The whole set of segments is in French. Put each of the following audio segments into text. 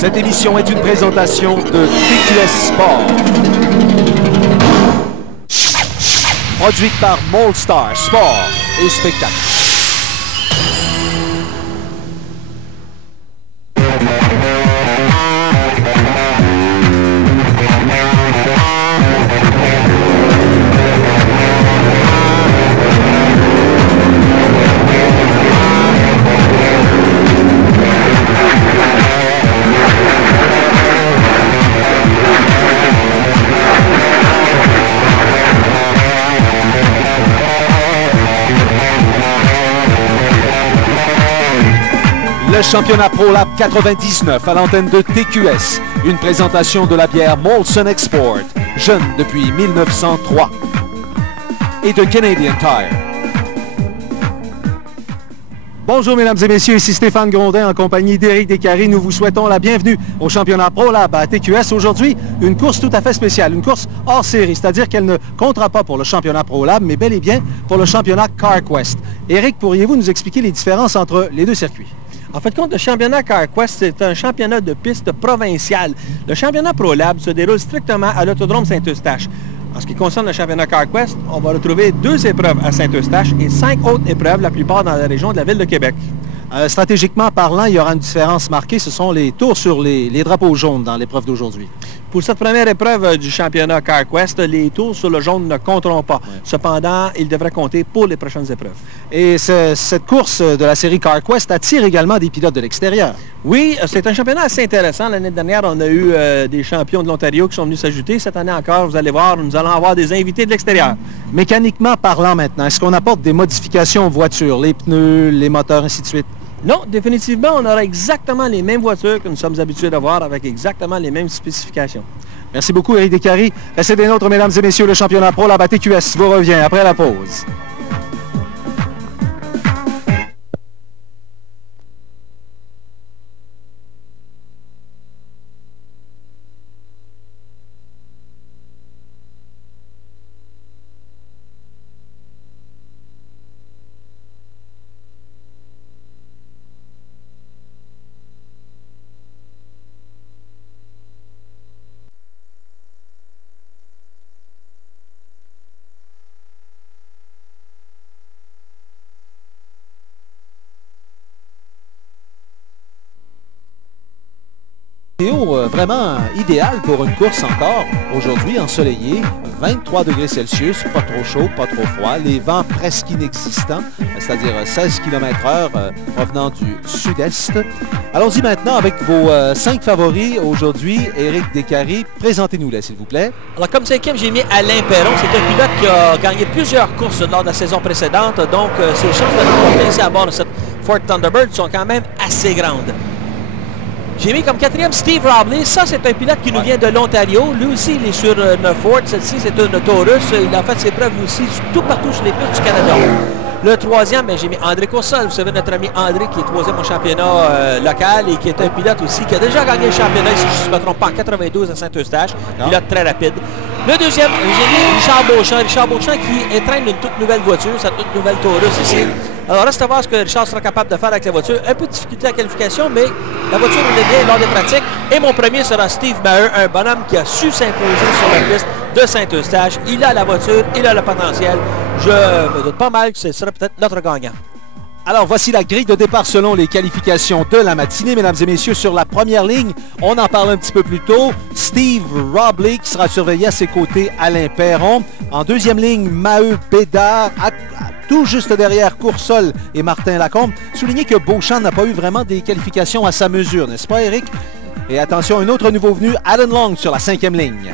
Cette émission est une présentation de TQS Sport. Produite par Moldstar Sport et Spectacle. Le championnat ProLab 99 à l'antenne de TQS. Une présentation de la bière Molson Export, jeune depuis 1903. Et de Canadian Tire. Bonjour mesdames et messieurs, ici Stéphane Grondin en compagnie d'Éric Descaries. Nous vous souhaitons la bienvenue au championnat ProLab à TQS. Aujourd'hui, une course tout à fait spéciale, une course hors série, c'est-à-dire qu'elle ne comptera pas pour le championnat ProLab, mais bel et bien pour le championnat CarQuest. Éric, pourriez-vous nous expliquer les différences entre les deux circuits? En fait, le championnat CarQuest, c'est un championnat de piste provincial. Le championnat ProLab se déroule strictement à l'Autodrome Saint-Eustache. En ce qui concerne le championnat CarQuest, on va retrouver 2 épreuves à Saint-Eustache et 5 autres épreuves, la plupart dans la région de la ville de Québec. Stratégiquement parlant, il y aura une différence marquée. Ce sont les tours sur les drapeaux jaunes dans l'épreuve d'aujourd'hui. Pour cette première épreuve du championnat CarQuest, les tours sur le jaune ne compteront pas. Ouais. Cependant, ils devraient compter pour les prochaines épreuves. Et cette course de la série CarQuest attire également des pilotes de l'extérieur. Oui, c'est un championnat assez intéressant. L'année dernière, on a eu des champions de l'Ontario qui sont venus s'ajouter. Cette année encore, vous allez voir, nous allons avoir des invités de l'extérieur. Mécaniquement parlant maintenant, est-ce qu'on apporte des modifications aux voitures, les pneus, les moteurs, ainsi de suite? Non, définitivement, on aura exactement les mêmes voitures que nous sommes habitués à voir avec exactement les mêmes spécifications. Merci beaucoup, Éric Descaries. Restez des nôtres, mesdames et messieurs, le championnat ProLab à TQS vous revient après la pause. Vraiment idéal pour une course encore aujourd'hui, ensoleillée, 23 degrés Celsius, pas trop chaud, pas trop froid, les vents presque inexistants, c'est-à-dire 16 km/h provenant du sud-est. Allons-y maintenant avec vos 5 favoris aujourd'hui. Éric Descaries, présentez-nous-les s'il vous plaît. Alors comme 5e, j'ai mis Alain Perron. C'est un pilote qui a gagné plusieurs courses lors de la saison précédente, donc ses chances de passer à bord de cette Ford Thunderbird sont quand même assez grandes. J'ai mis comme 4e Steve Robley. Ça, c'est un pilote qui nous vient de l'Ontario. Lui aussi, il est sur une Ford. Celle-ci, c'est une Taurus. Il a fait ses preuves aussi tout partout sur les pistes du Canada. Le 3e, j'ai mis André Coursol. Vous savez, notre ami André, qui est 3e au championnat local et qui est un pilote aussi, qui a déjà gagné le championnat, si je ne me trompe pas, en 92 à Saint-Eustache. Pilote très rapide. Le 2e, j'ai mis Richard Beauchamp. Richard Beauchamp qui entraîne une toute nouvelle voiture, sa toute nouvelle Taurus ici. Alors, reste à voir ce que Richard sera capable de faire avec la voiture. Un peu de difficulté à la qualification, mais la voiture roulait bien lors des pratiques. Et mon premier sera Steve Maheu, un bonhomme qui a su s'imposer sur la piste de Saint-Eustache. Il a la voiture, il a le potentiel. Je me doute pas mal que ce sera peut-être notre gagnant. Alors, voici la grille de départ selon les qualifications de la matinée. Mesdames et messieurs, sur la première ligne, on en parle un petit peu plus tôt. Steve Robley qui sera surveillé à ses côtés, Alain Perron. En deuxième ligne, Maheu Bédard. Tout juste derrière Coursol et Martin Lacombe. Souligner que Beauchamp n'a pas eu vraiment des qualifications à sa mesure, n'est-ce pas, Éric? Et attention, un autre nouveau venu, Alan Long sur la 5e ligne.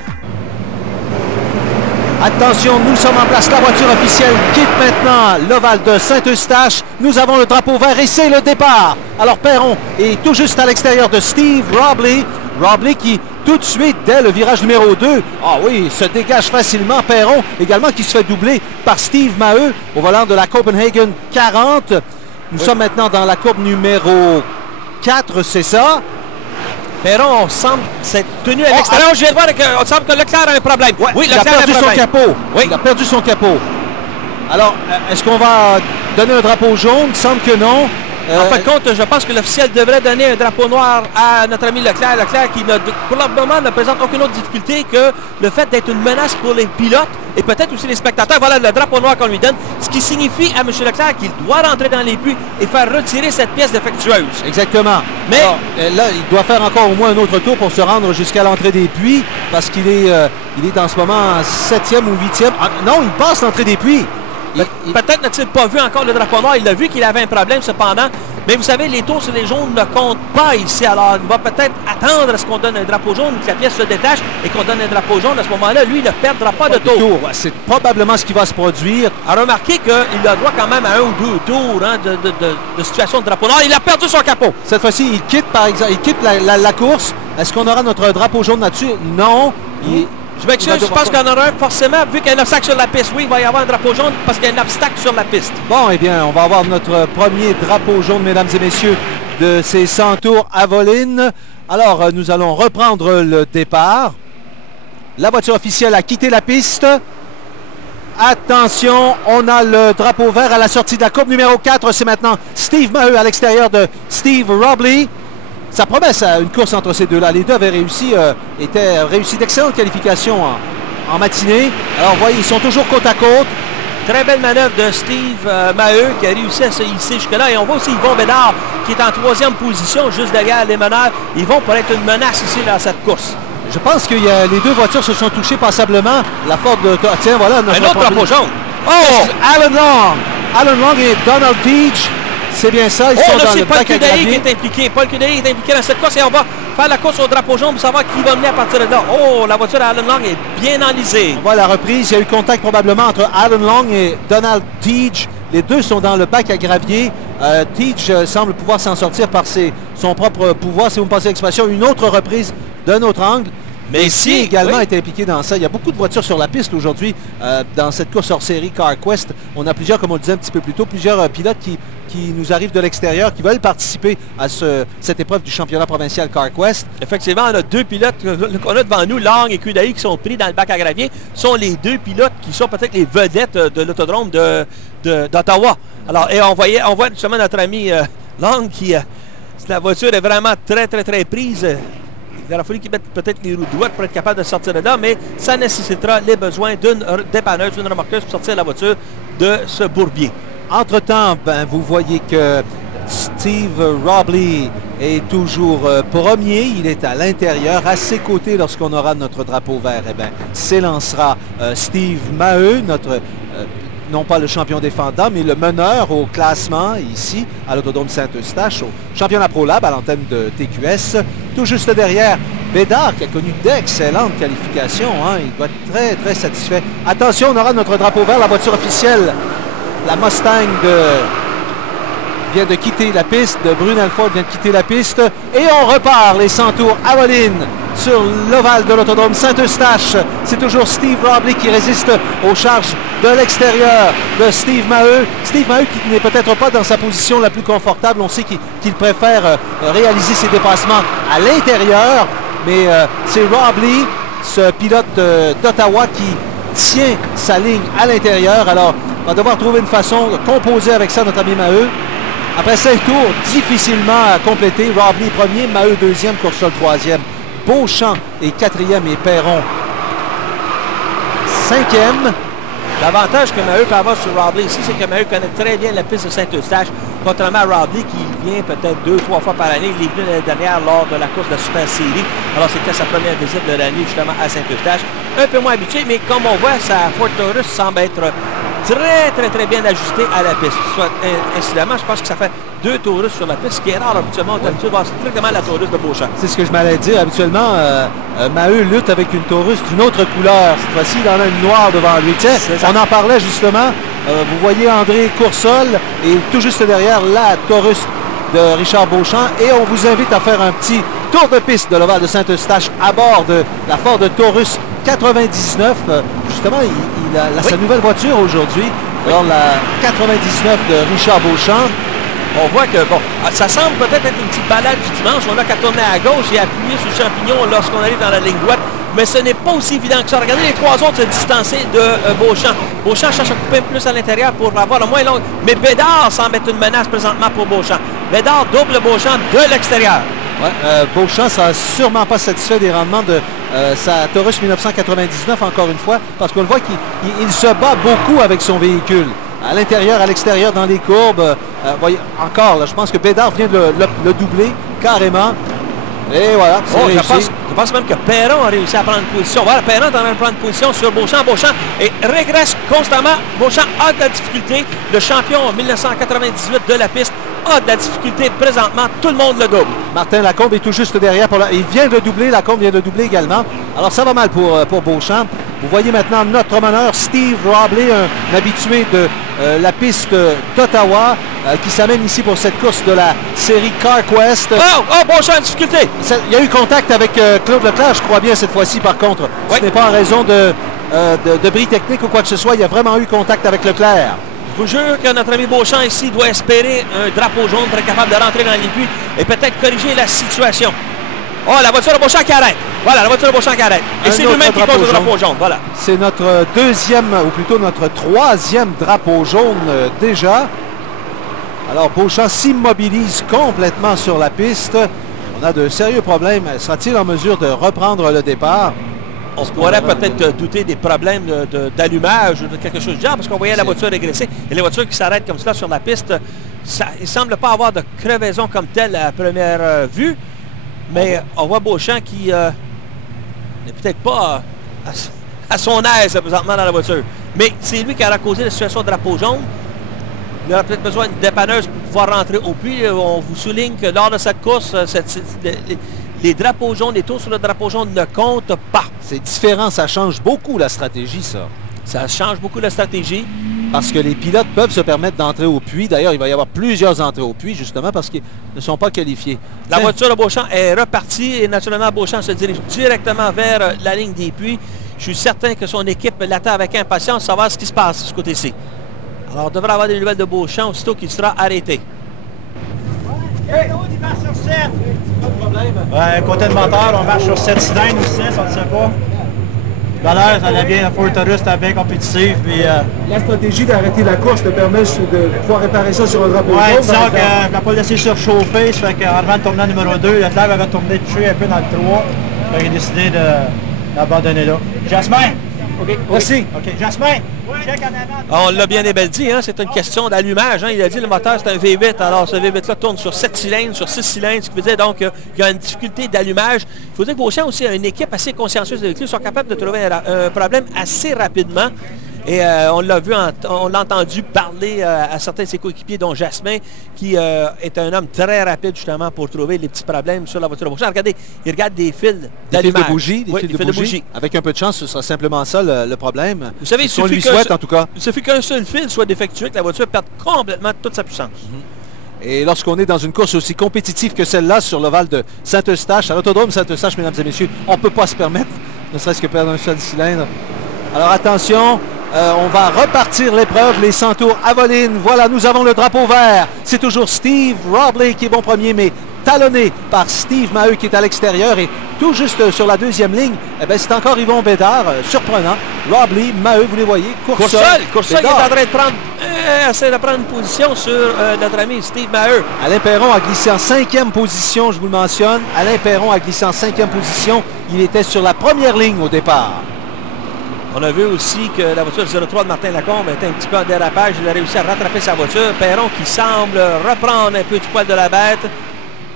Attention, nous sommes en place. La voiture officielle quitte maintenant l'ovale de Saint-Eustache. Nous avons le drapeau vert et c'est le départ. Alors Perron est tout juste à l'extérieur de Steve Robley. Robley qui, tout de suite, dès le virage numéro 2, se dégage facilement. Perron également qui se fait doubler par Steve Maheu au volant de la Copenhagen 40. Nous sommes maintenant dans la courbe numéro 4, c'est ça? Perron semble s'être tenu à l'extérieur. Je viens de voir qu'on semble que Leclerc a un problème. Ouais, oui, il a perdu son capot. Oui. Il a perdu son capot. Alors, est-ce qu'on va donner un drapeau jaune? Il semble que non. En fin de compte, je pense que l'officiel devrait donner un drapeau noir à notre ami Leclerc. Leclerc qui, pour le moment, ne présente aucune autre difficulté que le fait d'être une menace pour les pilotes et peut-être aussi les spectateurs. Voilà le drapeau noir qu'on lui donne, ce qui signifie à M. Leclerc qu'il doit rentrer dans les puits et faire retirer cette pièce défectueuse. Exactement. Mais alors, là, il doit faire encore au moins un autre tour pour se rendre jusqu'à l'entrée des puits parce qu'il est, il est en ce moment 7e ou 8e. Ah, non, il passe l'entrée des puits. Peut-être n'a-t-il pas vu encore le drapeau noir. Il a vu qu'il avait un problème cependant. Mais vous savez, les tours sur les jaunes ne comptent pas ici. Alors, il va peut-être attendre à ce qu'on donne un drapeau jaune, que la pièce se détache et qu'on donne un drapeau jaune. À ce moment-là, lui, il ne perdra pas de tour. C'est probablement ce qui va se produire. À remarquer qu'il a droit quand même à un ou deux tours de situation de drapeau noir. Il a perdu son capot. Cette fois-ci, il quitte, par exemple, il quitte la course. Est-ce qu'on aura notre drapeau jaune là-dessus? Non. Je m'excuse, je pense qu'il y en aura un forcément, vu qu'il y a un obstacle sur la piste. Oui, il va y avoir un drapeau jaune parce qu'il y a un obstacle sur la piste. Bon, eh bien, on va avoir notre premier drapeau jaune, mesdames et messieurs, de ces 100 tours à Volline. Alors, nous allons reprendre le départ. La voiture officielle a quitté la piste. Attention, on a le drapeau vert à la sortie de la courbe numéro 4. C'est maintenant Steve Maheu à l'extérieur de Steve Robley. Ça promet une course entre ces deux-là. Les deux avaient réussi d'excellentes qualifications en matinée. Alors, vous voyez, ils sont toujours côte à côte. Très belle manœuvre de Steve Maheu qui a réussi à se hisser jusque-là. Et on voit aussi Yvon Bédard qui est en 3e position, juste derrière les meneurs. Ils vont pour être une menace ici dans cette course. Je pense que les deux voitures se sont touchées passablement. La Ford de... Tiens, voilà. Un autre drapeau jaune. Oh! Alan Long! Alan Long et Donald Teach. C'est bien ça, ils sont dans le bac à gravier. Qui est impliqué. Paul Cudery est impliqué dans cette course et on va faire la course au drapeau jaune pour savoir qui va mener à partir de là. Oh, la voiture d'Alan Long est bien enlisée. On voit la reprise. Il y a eu contact probablement entre Alan Long et Donald Teach. Les deux sont dans le bac à gravier. Teach semble pouvoir s'en sortir par son propre pouvoir, si vous me passez l'expression. Une autre reprise d'un autre angle. Mais ici également est impliqué dans ça. Il y a beaucoup de voitures sur la piste aujourd'hui dans cette course hors série CarQuest. On a plusieurs, comme on le disait un petit peu plus tôt, plusieurs pilotes qui nous arrivent de l'extérieur, qui veulent participer à cette épreuve du championnat provincial CarQuest. Effectivement, on a deux pilotes qu'on a devant nous, Long et Cudery, qui sont pris dans le bac à gravier. Sont les deux pilotes qui sont peut-être les vedettes de l'autodrome d'Ottawa. Alors, et on voit justement notre ami Long qui... la voiture est vraiment très, très, très prise. Il aura fallu qu'il mette peut-être les roues droites pour être capable de sortir de là, mais ça nécessitera les besoins d'une dépanneuse, d'une remorqueuse pour sortir la voiture de ce bourbier. Entre-temps, vous voyez que Steve Robley est toujours premier. Il est à l'intérieur. À ses côtés, lorsqu'on aura notre drapeau vert, eh bien, s'élancera Steve Maheu, notre... non pas le champion défendant, mais le meneur au classement ici, à l'Autodrome Saint-Eustache, au championnat ProLab à l'antenne de TQS. Tout juste derrière, Bédard, qui a connu d'excellentes qualifications. Il doit être très, très satisfait. Attention, on aura notre drapeau vert, la voiture officielle. La Mustang vient de quitter la piste, de Brunel Ford vient de quitter la piste. Et on repart les 100 tours à Volline sur l'ovale de l'Autodrome Saint-Eustache. C'est toujours Steve Robley qui résiste aux charges de l'extérieur de Steve Maheu. Steve Maheu qui n'est peut-être pas dans sa position la plus confortable. On sait qu'il préfère réaliser ses dépassements à l'intérieur. Mais c'est Robley, ce pilote d'Ottawa, qui tient sa ligne à l'intérieur. Alors, on va devoir trouver une façon de composer avec ça notre ami Maheu. Après 5 tours, difficilement à compléter. Robley premier, Maheu deuxième, Coursol troisième. Beauchamp est quatrième et Perron cinquième. L'avantage que Maheu peut avoir sur Robley ici, c'est que Maheu connaît très bien la piste de Saint-Eustache, contrairement à Robley qui vient peut-être 2-3 fois par année. Il est venu l'année dernière lors de la course de la Super Série. Alors c'était sa première visite de l'année justement à Saint-Eustache. Un peu moins habitué, mais comme on voit, sa Ford Taurus semble être très, très, très bien ajustée à la piste. Soit, incidemment, je pense que ça fait 2 Taurus sur la piste, ce qui est rare habituellement. D'habitude, on va strictement la Taurus de Beauchamp. C'est ce que je m'allais dire. Habituellement, Maheu lutte avec une Taurus d'une autre couleur. Cette fois-ci, il en a une noire devant lui. Tiens, on en parlait justement. Vous voyez André Coursol et tout juste derrière la Taurus de Richard Beauchamp. Et on vous invite à faire un petit tour de piste de l'ovale de Saint-Eustache à bord de la Ford Taurus 99. Justement, il a sa nouvelle voiture aujourd'hui. Alors, la 99 de Richard Beauchamp. On voit que, bon, ça semble peut-être être une petite balade du dimanche. On a qu'à tourner à gauche et appuyer sur le champignon lorsqu'on arrive dans la ligne droite. Mais ce n'est pas aussi évident que ça. Regardez les 3 autres se distancer de Beauchamp. Beauchamp cherche à couper plus à l'intérieur pour avoir le moins long. Mais Bédard semble être une menace présentement pour Beauchamp. Bédard double Beauchamp de l'extérieur. Ouais, Beauchamp ne sera sûrement pas satisfait des rendements de sa Taurus 1999, encore une fois, parce qu'on le voit qu'il se bat beaucoup avec son véhicule. À l'intérieur, à l'extérieur, dans les courbes. Voyez, encore, là, je pense que Bédard vient de le doubler carrément. Et voilà, je pense même que Perron a réussi à prendre position. Voilà, Perron est en train de prendre position sur Beauchamp. Beauchamp et régresse constamment. Beauchamp a de la difficulté. Le champion 1998 de la piste a de la difficulté présentement. Tout le monde le double. Martin Lacombe est tout juste derrière. Il vient de le doubler. Lacombe vient de le doubler également. Alors, ça va mal pour Beauchamp. Vous voyez maintenant notre meneur, Steve Robley, un habitué de la piste d'Ottawa, qui s'amène ici pour cette course de la série CarQuest. Oh, Beauchamp a difficulté. Il y a eu contact avec Claude Leclerc, je crois bien, cette fois-ci, par contre. Oui. Ce n'est pas en raison de bris technique ou quoi que ce soit. Il y a vraiment eu contact avec Leclerc. Je vous jure que notre ami Beauchamp ici doit espérer un drapeau jaune pour être capable de rentrer dans les puits et peut-être corriger la situation. Oh, la voiture de Beauchamp qui arrête. Voilà, la voiture de Beauchamp qui arrête. Et c'est lui-même qui pose le drapeau jaune. Voilà. C'est notre deuxième, ou plutôt notre troisième drapeau jaune déjà. Alors, Beauchamp s'immobilise complètement sur la piste. On a de sérieux problèmes. Sera-t-il en mesure de reprendre le départ? On pourrait peut-être douter des problèmes d'allumage ou de quelque chose du genre, parce qu'on voyait la voiture régresser. Et les voitures qui s'arrêtent comme cela sur la piste, il ne semble pas avoir de crevaison comme telle à première vue. Mais on voit Beauchamp qui n'est peut-être pas à son aise présentement dans la voiture. Mais c'est lui qui aura causé la situation de drapeau jaune. Il aura peut-être besoin d'une dépanneuse pour pouvoir rentrer au puits. On vous souligne que lors de cette course, les drapeaux jaunes, les tours sur le drapeau jaune ne comptent pas. C'est différent, ça change beaucoup la stratégie, ça. Ça change beaucoup la stratégie. Parce que les pilotes peuvent se permettre d'entrer au puits. D'ailleurs, il va y avoir plusieurs entrées au puits, justement, parce qu'ils ne sont pas qualifiés. La voiture de Beauchamp est repartie et naturellement, Beauchamp se dirige directement vers la ligne des puits. Je suis certain que son équipe l'attend avec impatience, savoir ce qui se passe de ce côté-ci. Alors, on devrait avoir des nouvelles de Beauchamp aussitôt qu'il sera arrêté. Hey, il marche sur 7. Pas de problème. Ouais, côté de moteur, on marche sur 7 cylindres ou 6, on ne sait pas. Valère, ça allait bien, la Ford Taurus était bien compétitive. Puis, la stratégie d'arrêter la course te permet de pouvoir réparer ça sur un drapeau jaune. Oui, disons qu'on n'a pas laissé surchauffer, ça fait qu'en avant de tourner numéro 2, Leclerc avait tourné touché un peu dans le 3. Il a décidé d'abandonner là. Jasmin! OK. Merci. OK. Jasmin! Check en avant. On l'a bien et belle dit, hein? C'est une question d'allumage. Hein? Il a dit le moteur c'est un V8. Alors ce V8-là tourne sur 7 cylindres, sur 6 cylindres, ce qui veut dire donc qu'il y a une difficulté d'allumage. Il faut dire que Beauchamp aussi a une équipe assez consciencieuse avec lui. Ils sont capables de trouver un problème assez rapidement. Et on l'a vu, on l'a entendu parler à certains de ses coéquipiers, dont Jasmin, qui est un homme très rapide justement pour trouver les petits problèmes sur la voiture de Beauchamp. Regardez, il regarde des fils d'allumage. Des fils de bougie. Avec un peu de chance, ce sera simplement ça le problème. Vous savez, il suffit en tout cas. Il suffit qu'un seul fil soit défectueux, que la voiture perde complètement toute sa puissance. Et lorsqu'on est dans une course aussi compétitive que celle-là sur l'ovale de Saint-Eustache, à l'autodrome Saint-Eustache, mesdames et messieurs, on ne peut pas se permettre, ne serait-ce que perdre un seul cylindre. Alors attention. On va repartir l'épreuve, les 100 tours à Voline. Voilà, nous avons le drapeau vert. C'est toujours Steve Robley qui est bon premier, mais talonné par Steve Maheu qui est à l'extérieur. Et tout juste sur la deuxième ligne, eh c'est encore Yvon Bédard, surprenant. Robley, Maheu, vous les voyez. Coursol est en train de prendre une position sur notre ami Steve Maheu. Alain Perron a glissé en 5e position, je vous le mentionne. Alain Perron a glissé en 5e position. Il était sur la première ligne au départ. On a vu aussi que la voiture 03 de Martin Lacombe était un petit peu en dérapage. Il a réussi à rattraper sa voiture. Perron qui semble reprendre un peu du poil de la bête.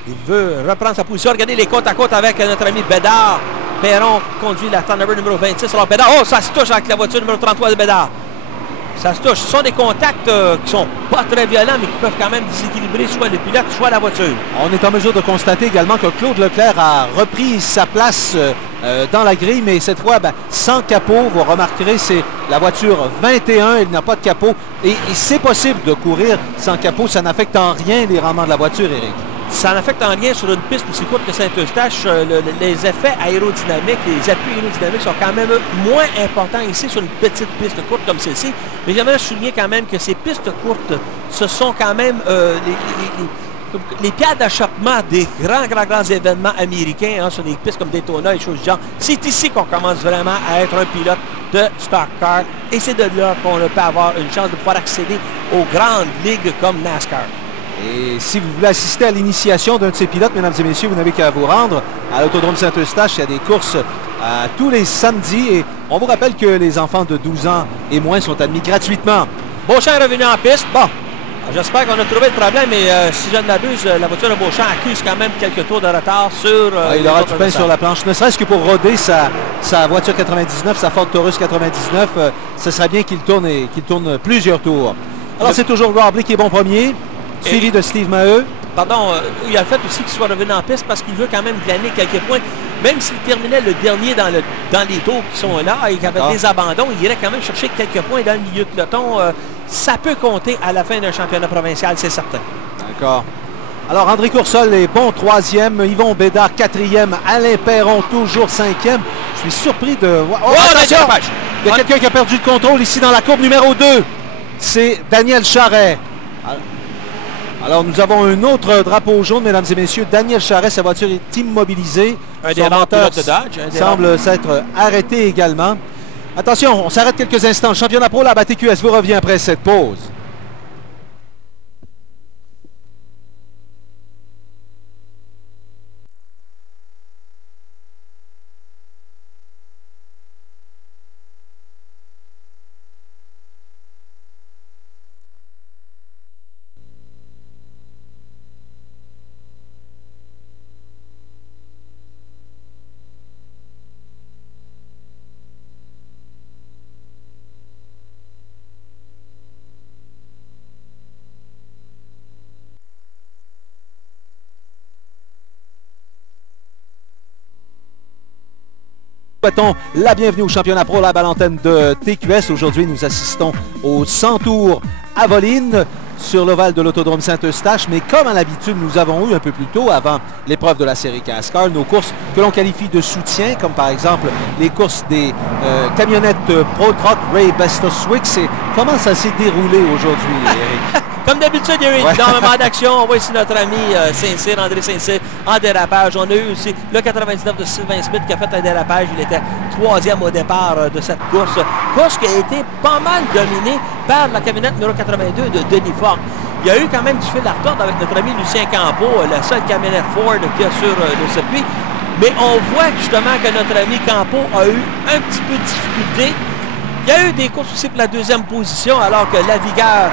Il veut reprendre sa position. Regardez les côte à côte avec notre ami Bédard. Perron conduit la Thunderbird numéro 26. Alors Bédard, oh, ça se touche avec la voiture numéro 33 de Bédard. Ça se touche. Ce sont des contacts qui sont pas très violents, mais qui peuvent quand même déséquilibrer soit le pilote, soit la voiture. On est en mesure de constater également que Claude Leclerc a repris sa place dans la grille, mais cette fois, sans capot. Vous remarquerez, c'est la voiture 21. Il n'a pas de capot. Et c'est possible de courir sans capot. Ça n'affecte en rien les rendements de la voiture, Éric. Ça n'affecte en rien sur une piste aussi courte que Saint-Eustache. Les effets aérodynamiques, les appuis aérodynamiques sont quand même moins importants ici sur une petite piste courte comme celle-ci. Mais j'aimerais souligner quand même que ces pistes courtes, ce sont quand même les pierres d'achoppement des grands événements américains, hein, sur des pistes comme Daytona et choses du genre. C'est ici qu'on commence vraiment à être un pilote de stock car. Et c'est de là qu'on peut avoir une chance de pouvoir accéder aux grandes ligues comme NASCAR. Et si vous voulez assister à l'initiation d'un de ces pilotes, mesdames et messieurs, vous n'avez qu'à vous rendre à l'Autodrome Saint-Eustache. Il y a des courses tous les samedis. Et on vous rappelle que les enfants de 12 ans et moins sont admis gratuitement. Beauchamp est revenu en piste. Bon, j'espère qu'on a trouvé le problème, mais si je ne m'abuse, la voiture de Beauchamp accuse quand même quelques tours de retard sur... il aura du pain sur la planche. Ne serait-ce que pour roder sa voiture 99, sa Ford Taurus 99, ce serait bien qu'il tourne plusieurs tours. Alors c'est toujours Robley qui est bon premier, suivi de Steve Maheu. Pardon, il a le fait aussi qu'il soit revenu en piste parce qu'il veut quand même glaner quelques points. Même s'il terminait le dernier dans les tours qui sont là et qu'il y avait des abandons, il irait quand même chercher quelques points dans le milieu de peloton. Ça peut compter à la fin d'un championnat provincial, c'est certain. D'accord. Alors, André Coursol est bon troisième, Yvon Bédard quatrième, Alain Perron toujours cinquième. Je suis surpris de voir... Oh, attention! Il y a quelqu'un qui a perdu le contrôle ici dans la courbe numéro 2. C'est Daniel Charret. Alors, nous avons un autre drapeau jaune, mesdames et messieurs. Daniel Charret, sa voiture est immobilisée. Un des rares pilotes de Dodge. Semble s'être arrêté également. Attention, on s'arrête quelques instants. Le championnat pro, la TQS vous revient après cette pause. Souhaitons la bienvenue au championnat pro Lab à l'antenne de TQS. Aujourd'hui, nous assistons au 100 tours à Volines sur l'ovale de l'Autodrome Saint-Eustache. Mais comme à l'habitude, nous avons eu un peu plus tôt, avant l'épreuve de la série CASCAR, nos courses que l'on qualifie de soutien, comme par exemple les courses des camionnettes Pro Truck Ray Bestoswix. Et comment ça s'est déroulé aujourd'hui, Eric? Comme d'habitude, il y a eu énormément d'action. On voit ici notre ami Saint-Cyr, André Saint-Cyr, en dérapage. On a eu aussi le 99 de Sylvain Smith qui a fait un dérapage. Il était troisième au départ de cette course. Course qui a été pas mal dominée par la camionnette numéro 82 de Denis Ford. Il y a eu quand même du fil à retordre avec notre ami Lucien Campeau, la seule camionnette Ford qu'il y a sur le circuit. Mais on voit justement que notre ami Campeau a eu un petit peu de difficulté. Il y a eu des courses aussi pour la deuxième position, alors que la vigueur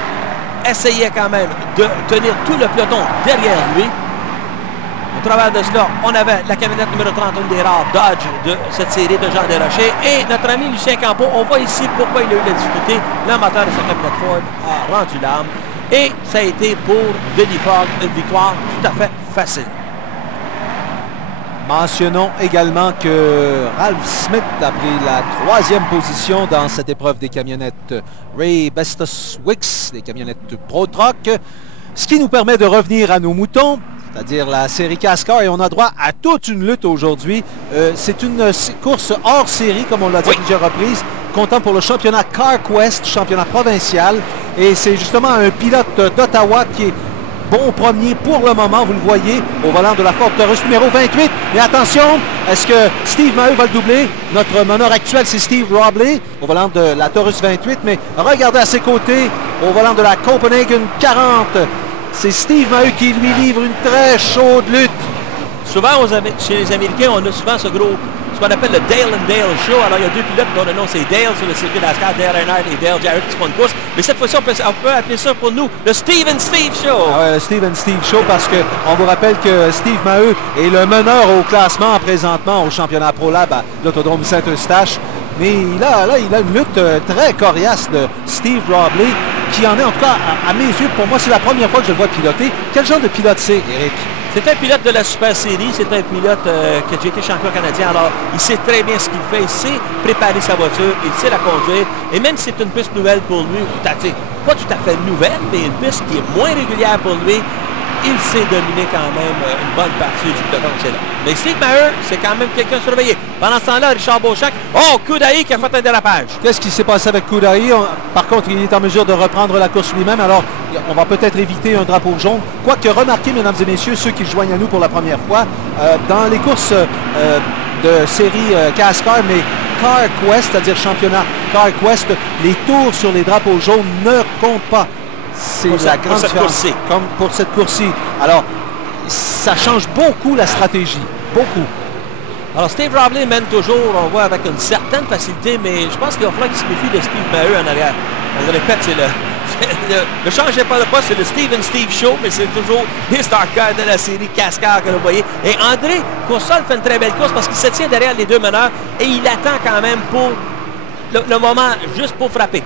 essayait quand même de tenir tout le peloton derrière lui. Au travers de cela, on avait la camionnette numéro 31 des rares Dodge de cette série de Jean Desrochers. Et notre ami Lucien Campeau, on voit ici pourquoi il a eu la difficulté. Le moteur de sa camionnette Ford a rendu l'âme. Et ça a été pour Denis Ford une victoire tout à fait facile. Mentionnons également que Ralph Smith a pris la troisième position dans cette épreuve des camionnettes Ray Bestoswix, des camionnettes Pro Truck, ce qui nous permet de revenir à nos moutons, c'est-à-dire la série CASCAR, et on a droit à toute une lutte aujourd'hui. C'est une course hors série, comme on l'a dit à plusieurs reprises, comptant pour le championnat CarQuest, championnat provincial, et c'est justement un pilote d'Ottawa qui est bon premier pour le moment, vous le voyez, au volant de la Ford Taurus numéro 28. Et attention, est-ce que Steve Maheu va le doubler? Notre meneur actuel, c'est Steve Robley, au volant de la Taurus 28. Mais regardez à ses côtés, au volant de la Copenhagen 40, c'est Steve Maheu qui lui livre une très chaude lutte. Souvent, chez les Américains, on a souvent ce qu'on appelle le Dale and Dale Show. Alors, il y a deux pilotes dont le nom c'est Dale sur le circuit d'Ascar, Dale Earnhardt et Dale Jarrett qui font une course. Mais cette fois-ci, on peut appeler ça pour nous le Steve and Steve Show. Ah ouais, le Steve and Steve Show, parce qu'on vous rappelle que Steve Maheu est le meneur au classement présentement au championnat Pro Lab à l'Autodrome Saint-Eustache. Mais il a une lutte très coriace de Steve Robley, qui en est en tout cas, à mes yeux, pour moi, c'est la première fois que je le vois piloter. Quel genre de pilote c'est, Eric? C'est un pilote de la Super Série, c'est un pilote qui a déjà été champion canadien, alors il sait très bien ce qu'il fait, il sait préparer sa voiture, il sait la conduire, et même si c'est une piste nouvelle pour lui, pas tout à fait nouvelle, mais une piste qui est moins régulière pour lui, il sait dominer quand même une bonne partie du peloton qui est là. Mais Steve Maheu, c'est quand même quelqu'un surveillé. Pendant ce temps-là, Richard Beauchamp, Koudaï qui a fait un dérapage. Qu'est-ce qui s'est passé avec Koudaï? Par contre, il est en mesure de reprendre la course lui-même, alors on va peut-être éviter un drapeau jaune. Quoique, remarquez, mesdames et messieurs, ceux qui joignent à nous pour la première fois, dans les courses de série CASCAR, mais CarQuest, c'est-à-dire championnat CarQuest, les tours sur les drapeaux jaunes ne comptent pas. C'est la grande différence. Comme pour cette course-ci. Alors, ça change beaucoup la stratégie. Beaucoup. Alors, Steve Robley mène toujours, on voit, avec une certaine facilité, mais je pense qu'il va falloir qu'il se méfie de Steve Maheu en arrière. On le répète, c'est ne changez pas de poste, c'est le Steve and Steve Show, mais c'est toujours des starcars de la série Cascar que vous voyez. Et André Coursol fait une très belle course parce qu'il se tient derrière les deux meneurs et il attend quand même pour le moment juste pour frapper.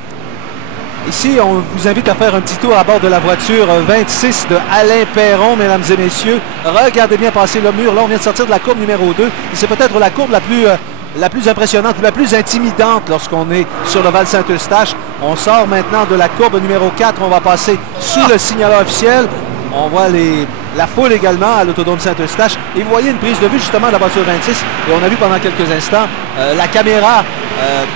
Ici, on vous invite à faire un petit tour à bord de la voiture 26 de Alain Perron, mesdames et messieurs. Regardez bien passer le mur. Là, on vient de sortir de la courbe numéro 2. C'est peut-être la courbe la plus impressionnante, la plus intimidante lorsqu'on est sur l'Oval Saint-Eustache. On sort maintenant de la courbe numéro 4. On va passer sous le signalement officiel. On voit la foule également à l'Autodrome Saint-Eustache. Et vous voyez une prise de vue justement de la voiture 26. Et on a vu pendant quelques instants la caméra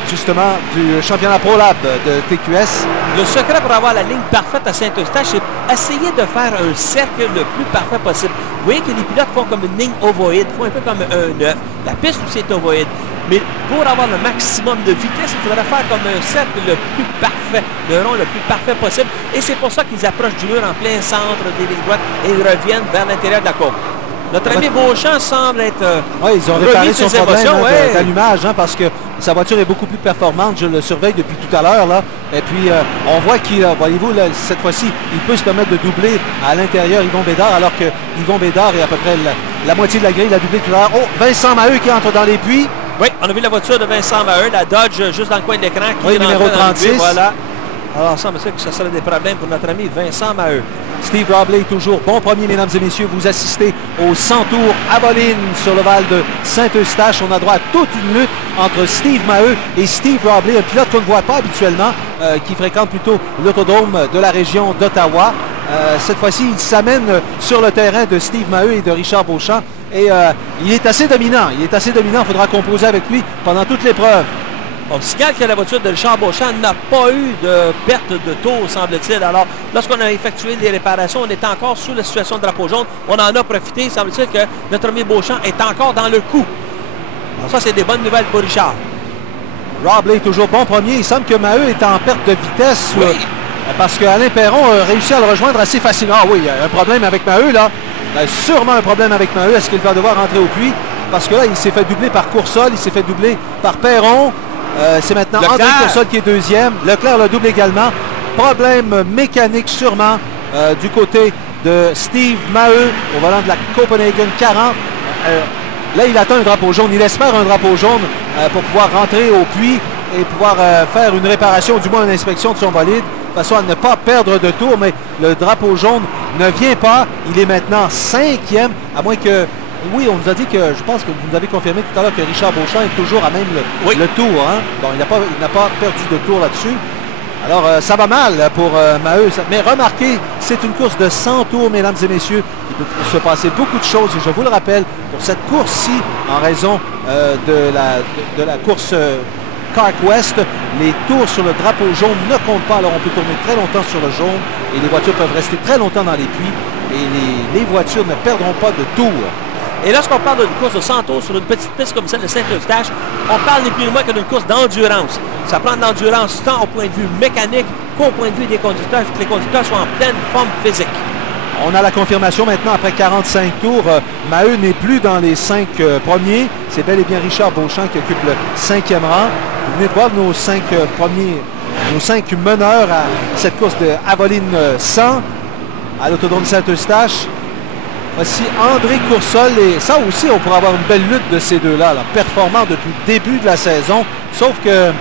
justement du championnat ProLab de TQS. Le secret pour avoir la ligne parfaite à Saint-Eustache, c'est essayer de faire un cercle le plus parfait possible. Vous voyez que les pilotes font comme une ligne ovoïde, font un peu comme un œuf. La piste aussi est ovoïde. Mais pour avoir le maximum de vitesse, il faudrait faire comme un cercle le plus parfait, le rond le plus parfait possible. Et c'est pour ça qu'ils approchent du mur en plein centre des lignes droites et ils reviennent vers l'intérieur de la courbe. Notre ami Beauchamp semble être ils ont réparé son problème émotions, d'allumage parce que sa voiture est beaucoup plus performante. Je le surveille depuis tout à l'heure. Et puis, on voit qu'il, voyez-vous, cette fois-ci, il peut se permettre de doubler à l'intérieur Yvon Bédard, alors que Yvon Bédard est à peu près la moitié de la grille. Il a doublé tout à l'heure. Oh, Vincent Maheu qui entre dans les puits. Oui, on a vu la voiture de Vincent Maheu, la Dodge, juste dans le coin de l'écran. Oui, numéro 36. Voilà. Alors, ça me semble que ça serait des problèmes pour notre ami Vincent Maheu. Steve Robley toujours bon premier, mesdames et messieurs. Vous assistez au 100 tours à Boline sur l'Oval de Saint-Eustache. On a droit à toute une lutte entre Steve Maheu et Steve Robley, un pilote qu'on ne voit pas habituellement, qui fréquente plutôt l'autodrome de la région d'Ottawa. Cette fois-ci, il s'amène sur le terrain de Steve Maheu et de Richard Beauchamp. Et il est assez dominant. Il faudra composer avec lui pendant toute l'épreuve. On signale que la voiture de Richard Beauchamp n'a pas eu de perte de tour, semble-t-il. Alors, lorsqu'on a effectué les réparations, on est encore sous la situation de drapeau jaune. On en a profité. Semble-t-il que notre ami Beauchamp est encore dans le coup. Alors ça, c'est des bonnes nouvelles pour Richard. Robley toujours bon premier. Il semble que Maheu est en perte de vitesse. Oui. Parce qu'Alain Perron a réussi à le rejoindre assez facilement. Ah oui, il y a un problème avec Maheu, là. Sûrement un problème avec Maheu. Est-ce qu'il va devoir rentrer au puits? Parce que là, il s'est fait doubler par Coursol. Il s'est fait doubler par Perron. C'est maintenant André Coursol qui est deuxième. Leclerc le double également. Problème mécanique sûrement du côté de Steve Maheu au volant de la Copenhagen 40. Là, il attend un drapeau jaune. Il espère un drapeau jaune pour pouvoir rentrer au puits et pouvoir faire une réparation, du moins une inspection de son bolide, de façon à ne pas perdre de tour. Mais le drapeau jaune ne vient pas. Il est maintenant 5e, à moins que... Oui, on nous a dit que, je pense que vous nous avez confirmé tout à l'heure que Richard Beauchamp est toujours à même le tour. Hein? Bon, il n'a pas perdu de tour là-dessus. Alors, ça va mal pour Maheu. Mais remarquez, c'est une course de 100 tours, mesdames et messieurs. Il peut se passer beaucoup de choses. Et je vous le rappelle, pour cette course-ci, en raison de la course CarQuest, les tours sur le drapeau jaune ne comptent pas. Alors, on peut tourner très longtemps sur le jaune et les voitures peuvent rester très longtemps dans les puits. Et les voitures ne perdront pas de tours. Et lorsqu'on parle d'une course de 100 tours sur une petite piste comme celle de Saint-Eustache, on parle ni plus ni moins que d'une course d'endurance. Ça prend de l'endurance tant au point de vue mécanique qu'au point de vue des conducteurs. Il faut que les conducteurs soient en pleine forme physique. On a la confirmation maintenant après 45 tours. Maheu n'est plus dans les 5 premiers. C'est bel et bien Richard Beauchamp qui occupe le 5e rang. Vous venez de voir nos 5 premiers, nos 5 meneurs à cette course de Avoline 100 à l'Autodrome Saint-Eustache. Voici André Coursol et ça aussi, on pourrait avoir une belle lutte de ces deux-là, performants depuis le début de la saison, sauf que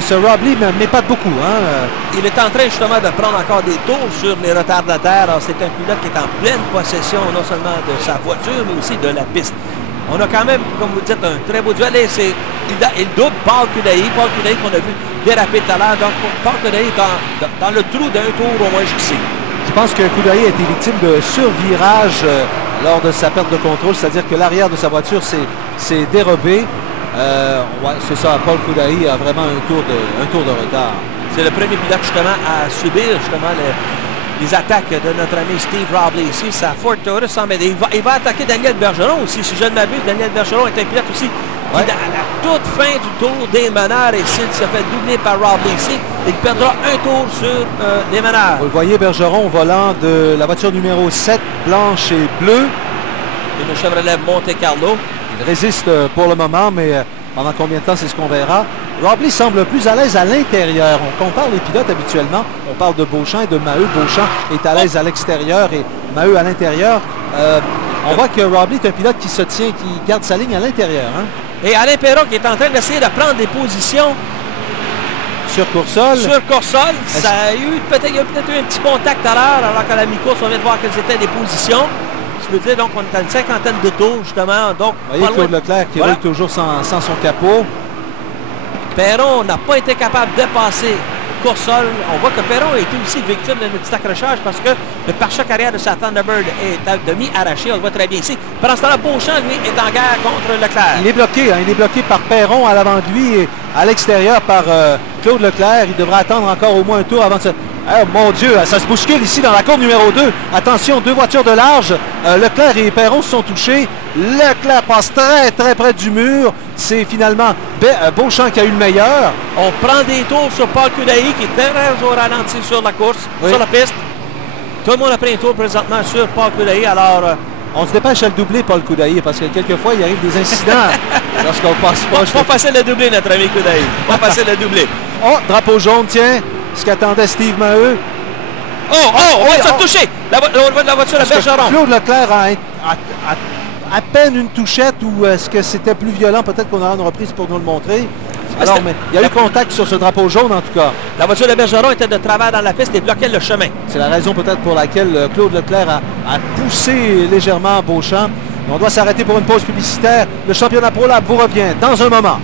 ce Robley ne met pas beaucoup. Hein. Il est en train justement de prendre encore des tours sur les retardataires. C'est un pilote qui est en pleine possession non seulement de sa voiture, mais aussi de la piste. On a quand même, comme vous dites, un très beau duel. Et il double Paul Cudahy qu'on a vu déraper tout à l'heure. Donc Paul Cudahy est dans le trou d'un tour au moins jusqu'ici. Je pense que Cudahy a été victime de survirage lors de sa perte de contrôle, c'est-à-dire que l'arrière de sa voiture s'est dérobé. Ouais, c'est ça, Paul Cudahy a vraiment un tour de retard. C'est le premier pilote justement à subir justement les attaques de notre ami Steve Robley ici. Sa Ford Taurus semble aider. Il va attaquer Daniel Bergeron aussi. Si je ne m'abuse, Daniel Bergeron est un pilote aussi qui, à la toute fin du tour des meneurs, et s'il se fait doubler par Robley ici, il perdra un tour sur les meneurs. Vous le voyez, Bergeron au volant de la voiture numéro 7, blanche et bleue. Et le Chevrolet Monte Carlo. Il résiste pour le moment, mais pendant combien de temps, c'est ce qu'on verra. Robley semble plus à l'aise à l'intérieur. On compare les pilotes habituellement. On parle de Beauchamp et de Maheu. Beauchamp est à l'aise à l'extérieur et Maheu à l'intérieur. On voit que Robley est un pilote qui se tient, qui garde sa ligne à l'intérieur. Hein? Et Alain Perron qui est en train d'essayer de prendre des positions sur Coursol. Sur Coursol. Ça a eu peut-être eu un petit contact à l'heure, alors qu'à la mi-course, on vient de voir quelles étaient les positions. Je veux dire, donc, on est à une cinquantaine de tours, justement. Donc, vous voyez Claude Leclerc qui roule toujours sans son capot. Perron n'a pas été capable de passer Coursol. On voit que Perron a été aussi victime d'un petit accrochage parce que le pare-choc arrière de sa Thunderbird est à demi arraché. On le voit très bien ici. Pendant ce temps-là, Beauchamp, lui, est en guerre contre Leclerc. Il est bloqué. Hein, il est bloqué par Perron à l'avant de lui et à l'extérieur par Claude Leclerc. Il devra attendre encore au moins un tour avant de se... Oh, mon Dieu, ça se bouscule ici dans la courbe numéro 2. Attention, deux voitures de large. Leclerc et Perron se sont touchés. Leclerc passe très près du mur. C'est finalement Beauchamp qui a eu le meilleur. On prend des tours sur Paul Cudahy qui est très au ralenti sur la course, sur la piste. Tout le monde a pris un tour présentement sur Paul Cudahy. Alors, on se dépêche à le doubler, Paul Cudahy, parce que quelquefois, il arrive des incidents lorsqu'on passe pas. Pas facile de doubler, notre ami Cudahy. Pas facile de doubler. Oh, drapeau jaune, tiens. Ce qu'attendait Steve Maheu. On va se toucher. La voiture de Bergeron. Claude Leclerc a à peine une touchette ou est-ce que c'était plus violent? Peut-être qu'on aura une reprise pour nous le montrer. Alors, mais il y a eu contact sur ce drapeau jaune en tout cas. La voiture de Bergeron était de travers dans la piste et bloquait le chemin. C'est la raison peut-être pour laquelle Claude Leclerc a poussé légèrement Beauchamp. On doit s'arrêter pour une pause publicitaire. Le championnat ProLab vous revient dans un moment.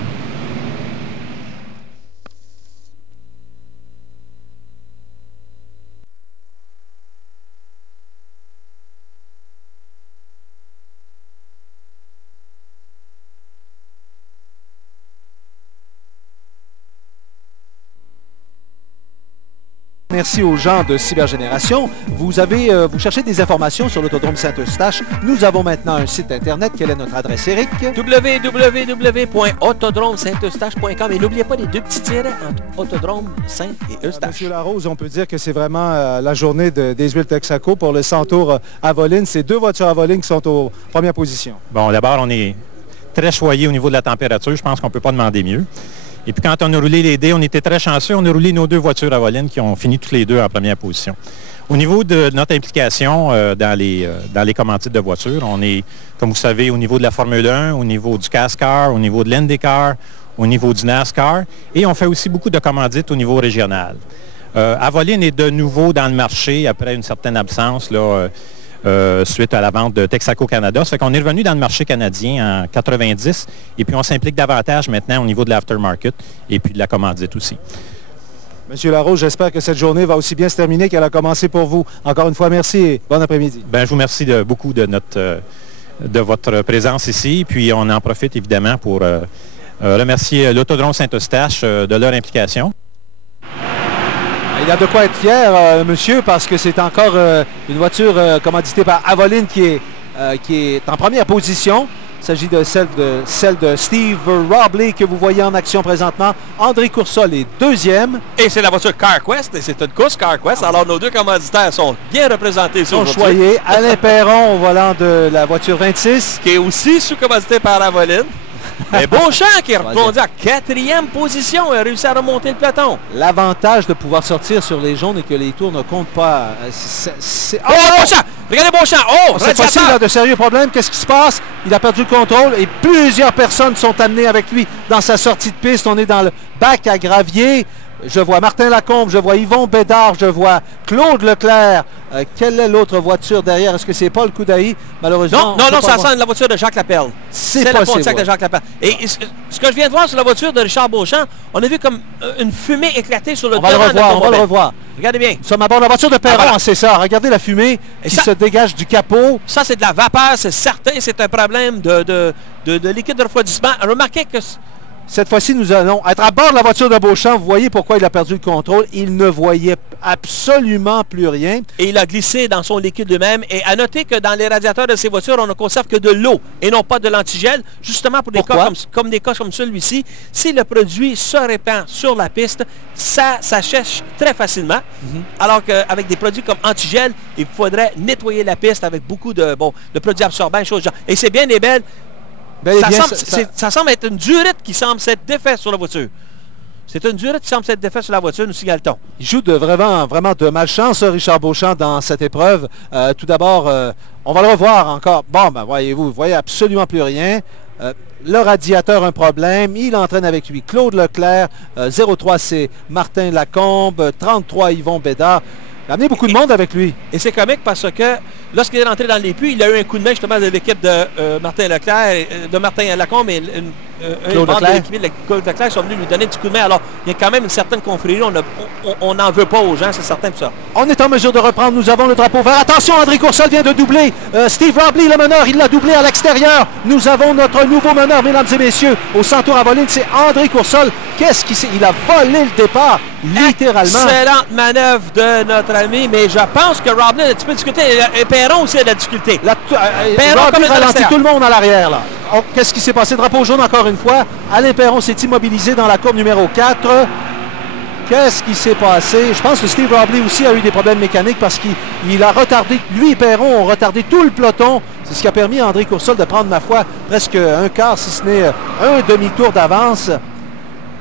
Merci aux gens de Cybergénération. Vous cherchez des informations sur l'autodrome Saint-Eustache. Nous avons maintenant un site internet. Quelle est notre adresse, Éric? www.autodromesaint-eustache.com. Et n'oubliez pas les deux petits tirets entre Autodrome Saint et Eustache. Monsieur Larose, on peut dire que c'est vraiment la journée des huiles Texaco pour le Centaure Avoline. C'est deux voitures Avoline qui sont aux premières positions. Bon, d'abord, on est très choyé au niveau de la température. Je pense qu'on ne peut pas demander mieux. Et puis quand on a roulé les dés, on était très chanceux. On a roulé nos deux voitures Avoline qui ont fini toutes les deux en première position. Au niveau de notre implication dans les commandites de voitures, on est, comme vous savez, au niveau de la Formule 1, au niveau du CASCAR, au niveau de l'IndyCar, au niveau du NASCAR. Et on fait aussi beaucoup de commandites au niveau régional. Avoline est de nouveau dans le marché après une certaine absence là, suite à la vente de Texaco Canada. Ça fait qu'on est revenu dans le marché canadien en 90 et puis on s'implique davantage maintenant au niveau de l'aftermarket et puis de la commandite aussi. Monsieur Larose, j'espère que cette journée va aussi bien se terminer qu'elle a commencé pour vous. Encore une fois, merci et bon après-midi. Bien, je vous remercie beaucoup de votre présence ici. Puis on en profite évidemment pour remercier l'Autodrome Saint-Eustache de leur implication. Il y a de quoi être fier, monsieur, parce que c'est encore une voiture commanditée par Avoline qui est en première position. Il s'agit de celle de Steve Robley que vous voyez en action présentement. André Coursol est deuxième. Et c'est la voiture CarQuest, et c'est une course CarQuest. Alors nos deux commanditaires sont bien représentés ici aujourd'hui. Choyés. Alain Perron au volant de la voiture 26. Qui est aussi sous-commandité par Avoline. Mais Beauchamp qui est retourné à 4e position et a réussi à remonter le peloton. L'avantage de pouvoir sortir sur les jaunes et que les tours ne comptent pas. Oh, Beauchamp! Regardez Beauchamp! Oh, cette fois-ci, il a de sérieux problèmes. Qu'est-ce qui se passe? Il a perdu le contrôle et plusieurs personnes sont amenées avec lui dans sa sortie de piste. On est dans le bac à gravier. Je vois Martin Lacombe, je vois Yvon Bédard, je vois Claude Leclerc. Quelle est l'autre voiture derrière? Est-ce que c'est Paul Cudahy? Malheureusement. Non, ça sent la voiture de Jacques Lapelle. C'est la Pontiac de Jacques Lapelle. Et ce que je viens de voir sur la voiture de Richard Beauchamp, on a vu comme une fumée éclater sur le devant de l'automobile. On va le revoir. Regardez bien. Nous sommes à bord de la voiture de Perron, voilà. C'est ça. Regardez la fumée qui se dégage du capot. Ça, c'est de la vapeur, c'est certain. C'est un problème de liquide de refroidissement. Remarquez que Cette fois-ci, nous allons être à bord de la voiture de Beauchamp. Vous voyez pourquoi il a perdu le contrôle. Il ne voyait absolument plus rien. Et il a glissé dans son liquide lui-même. Et à noter que dans les radiateurs de ces voitures, on ne conserve que de l'eau et non pas de l'antigel, justement pour des cas comme des cas comme celui-ci. Si le produit se répand sur la piste, ça s'achèche très facilement. Alors qu'avec des produits comme antigel, il faudrait nettoyer la piste avec beaucoup de produits absorbants, choses genre. Et c'est bien des belles. Ça semble être une durite qui semble s'être défaite sur la voiture. C'est une durite qui semble s'être défaite sur la voiture, nous signale-t-on. Il joue vraiment de malchance, Richard Beauchamp, dans cette épreuve. Tout d'abord, on va le revoir encore. Bon, ben voyez-vous, vous voyez absolument plus rien. Le radiateur, un problème. Il entraîne avec lui Claude Leclerc. 03, c'est Martin Lacombe. 33, Yvon Bédard. Il a amené beaucoup de monde avec lui. Et c'est comique parce que lorsqu'il est rentré dans les puits, il a eu un coup de main justement de l'équipe de Martin Leclerc, de Martin Lacombe et Claude Leclerc. Claude Leclerc sont venus lui donner un petit coup de main. Alors, il y a quand même une certaine confrérie. On n'en veut pas aux gens, c'est certain pour ça. On est en mesure de reprendre. Nous avons le drapeau vert. Attention, André Coursol vient de doubler. Steve Robley, le meneur, il l'a doublé à l'extérieur. Nous avons notre nouveau meneur, mesdames et messieurs. Au Centaure Avoline, c'est André Coursol. Qu'est-ce qu'il sait? Il a volé le départ, littéralement. Excellente manœuvre de notre ami, mais je pense que Robley a un petit peu discuté. Et Perron aussi a de la difficulté. Robley ralentit tout le monde à l'arrière, là. Oh, qu'est-ce qui s'est passé? Drapeau jaune encore une fois. Alain Perron s'est immobilisé dans la courbe numéro 4. Qu'est-ce qui s'est passé? Je pense que Steve Robley aussi a eu des problèmes mécaniques parce qu'il a retardé, lui et Perron ont retardé tout le peloton. C'est ce qui a permis à André Coursol de prendre, ma foi, presque un quart, si ce n'est un demi-tour d'avance.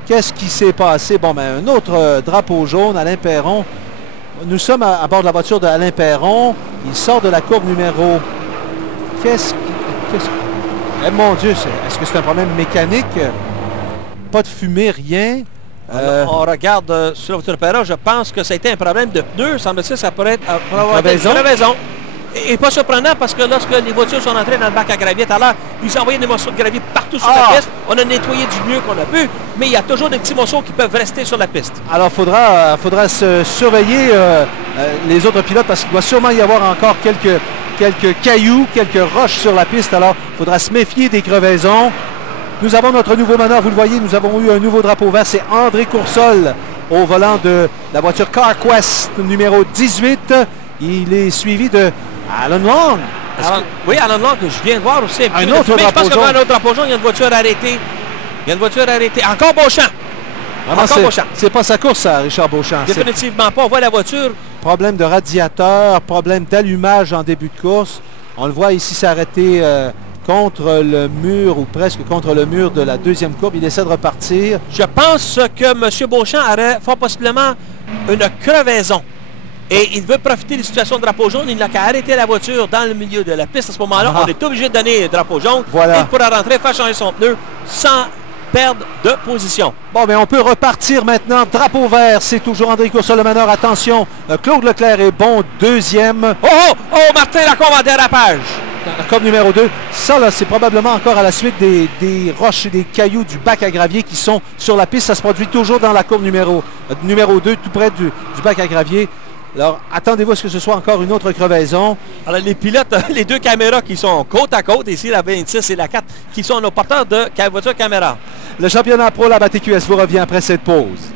Qu'est-ce qui s'est passé? Bon, ben, un autre drapeau jaune, Alain Perron. Nous sommes à bord de la voiture d'Alain Perron. Il sort de la courbe numéro... Eh, mon Dieu, est-ce que c'est un problème mécanique? Pas de fumée, rien. On regarde sur la voiture de Perron, je pense que ça a été un problème de pneus. Semble-t-il, ça pourrait être une crevaison. Et pas surprenant parce que lorsque les voitures sont entrées dans le bac à gravier tout à l'heure, ils envoyaient des morceaux de gravier partout sur la piste. On a nettoyé du mieux qu'on a pu, mais il y a toujours des petits morceaux qui peuvent rester sur la piste. Alors, faudra se surveiller les autres pilotes parce qu'il doit sûrement y avoir encore quelques cailloux, quelques roches sur la piste. Alors, il faudra se méfier des crevaisons. Nous avons notre nouveau meneur, vous le voyez, nous avons eu un nouveau drapeau vert. C'est André Coursol au volant de la voiture CarQuest numéro 18. Il est suivi de Alan Long. Oui, Alan Long, que je viens de voir aussi. Un autre drapeau jaune. Je pense qu'il y a un autre drapeau jaune, il y a une voiture arrêtée. Encore Beauchamp. C'est pas sa course, ça, Richard Beauchamp. Définitivement pas. On voit la voiture. Problème de radiateur, problème d'allumage en début de course. On le voit ici s'arrêter contre le mur ou presque contre le mur de la deuxième courbe. Il essaie de repartir. Je pense que M. Beauchamp aurait fort possiblement une crevaison. Et il veut profiter des situations de drapeau jaune. Il n'a qu'à arrêter la voiture dans le milieu de la piste. À ce moment-là, on est obligé de donner le drapeau jaune. Voilà. Il pourra rentrer, faire changer son pneu sans perdre de position. Bon, mais on peut repartir maintenant. Drapeau vert, c'est toujours André Coursol, le meneur. Attention, Claude Leclerc est bon, deuxième. Oh, Martin Lacombe en dérapage. La courbe numéro 2. Ça, là, c'est probablement encore à la suite des roches et des cailloux du bac à gravier qui sont sur la piste. Ça se produit toujours dans la courbe numéro 2, tout près du bac à gravier. Alors, attendez-vous à ce que ce soit encore une autre crevaison. Alors, les pilotes, les deux caméras qui sont côte à côte, ici, la 26 et la 4, qui sont nos porteurs de voiture caméra. Le championnat pro, la BATQS, vous revient après cette pause.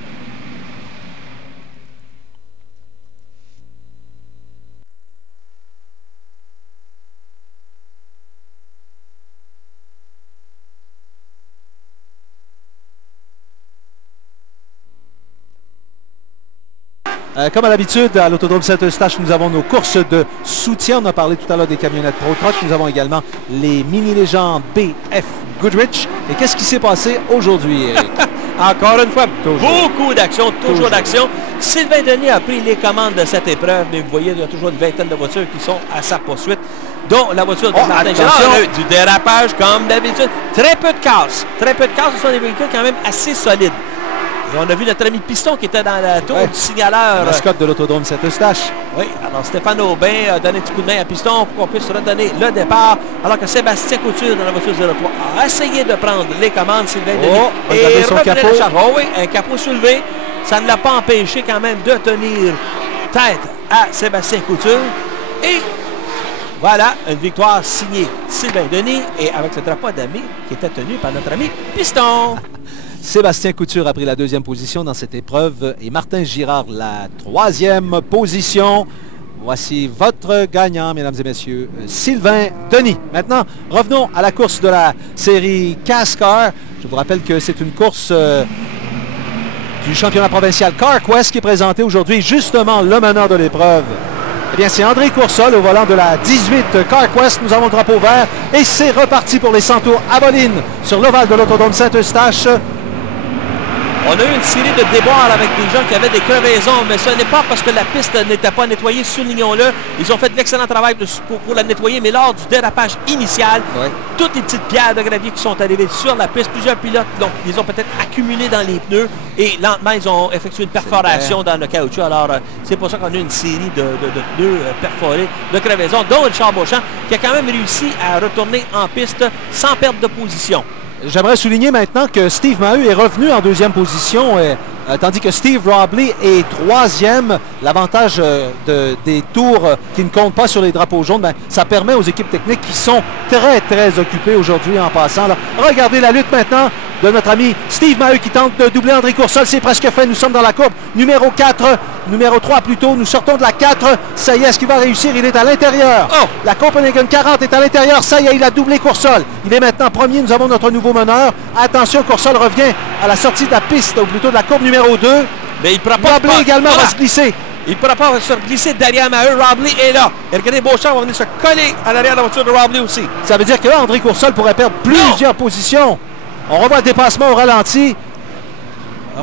Comme à l'habitude, à l'Autodrome Saint-Eustache, nous avons nos courses de soutien. On a parlé tout à l'heure des camionnettes Pro Truck. Nous avons également les mini-légendes BF Goodrich. Et qu'est-ce qui s'est passé aujourd'hui, Eric? Encore une fois, beaucoup d'action, toujours d'action. Sylvain Denis a pris les commandes de cette épreuve, mais vous voyez, il y a toujours une vingtaine de voitures qui sont à sa poursuite, dont la voiture de Martin Gérard. Du dérapage, comme d'habitude. Très peu de casse. Très peu de casse. Ce sont des véhicules quand même assez solides. Et on a vu notre ami Piston qui était dans la tour du signaleur. Mascotte de l'Autodrome Saint-Eustache. Oui, alors Stéphane Aubin a donné un petit coup de main à Piston pour qu'on puisse redonner le départ. Alors que Sébastien Couture, dans la voiture 03, a essayé de prendre les commandes. Sylvain Denis et son capot. Oh oui, un capot soulevé. Ça ne l'a pas empêché quand même de tenir tête à Sébastien Couture. Et Voilà, une victoire signée Sylvain Denis et avec le drapeau d'amis qui était tenu par notre ami Piston. Sébastien Couture a pris la 2e position dans cette épreuve et Martin Girard la 3e position. Voici votre gagnant, mesdames et messieurs, Sylvain Denis. Maintenant, revenons à la course de la série CASCAR. Je vous rappelle que c'est une course du championnat provincial CarQuest qui est présentée aujourd'hui. Justement, le meneur de l'épreuve, eh bien, c'est André Coursol au volant de la 18 CarQuest. Nous avons le drapeau vert et c'est reparti pour les centaures Aveline sur l'ovale de l'Autodrome Saint-Eustache. On a eu une série de déboires avec des gens qui avaient des crevaisons, mais ce n'est pas parce que la piste n'était pas nettoyée, soulignons-le. Ils ont fait de l'excellent travail pour la nettoyer, mais lors du dérapage initial, toutes les petites pierres de gravier qui sont arrivées sur la piste, plusieurs pilotes les ont peut-être accumulées dans les pneus et lentement, ils ont effectué une perforation dans le caoutchouc. Alors, c'est pour ça qu'on a une série de pneus perforés, de crevaisons, dont Richard Beauchamp, qui a quand même réussi à retourner en piste sans perte de position. J'aimerais souligner maintenant que Steve Maheu est revenu en 2e position, tandis que Steve Robley est 3e. L'avantage des tours qui ne comptent pas sur les drapeaux jaunes, ben, ça permet aux équipes techniques qui sont très, très occupées aujourd'hui en passant. Alors, regardez la lutte maintenant de notre ami Steve Maheu qui tente de doubler André Coursol. C'est presque fait. Nous sommes dans la courbe numéro 4, numéro 3 plutôt. Nous sortons de la 4. Ça y est, est-ce qu'il va réussir? Il est à l'intérieur. Oh! La Copenhagen 40 est à l'intérieur. Ça y est, il a doublé Coursol. Il est maintenant premier. Nous avons notre nouveau meneur. Attention, Coursol revient à la sortie de la piste, ou plutôt de la courbe numéro 2. Mais il pourra pas... Robley également va se glisser. Il ne pourra pas se glisser derrière Maheu. Robley est là. Et regardez, Beauchamp va venir se coller à l'arrière de la voiture de Robley aussi. Ça veut dire que là, André Coursol pourrait perdre plusieurs positions. On revoit le dépassement au ralenti.